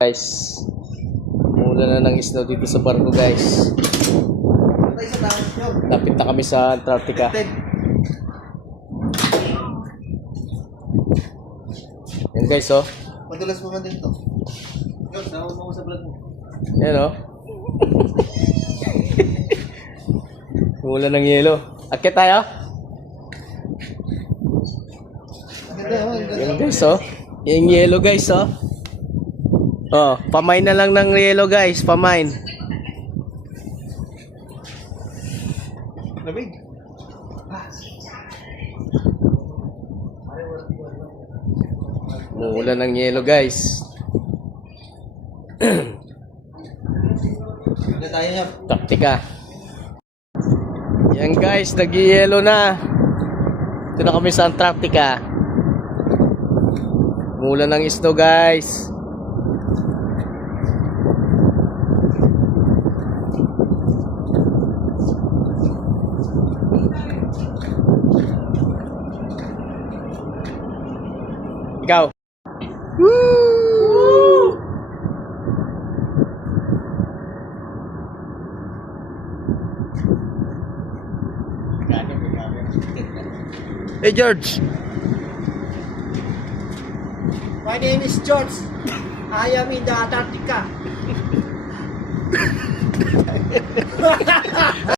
Guys, mula na ng snow dito sa barko guys. Lapit na kami sa Antarctica. Yan guys, oh. Madulas mo man din to. Yo, sama mo sa vlog mo. Yan, oh. Mula ng yelo. Akit tayo. Yan guys, oh. Yung yelo guys, oh. Oh, pamain na lang ng yelo guys, pamain. Lamig. Mula ng yelo guys. Hindi tayo niya. Taktika. Yan guys, nag-yelo na. Ito na kami sa Antarctica. Mula ng snow guys. Ikaw. Woo! Hey George. My name is George. I am in the Antarctica.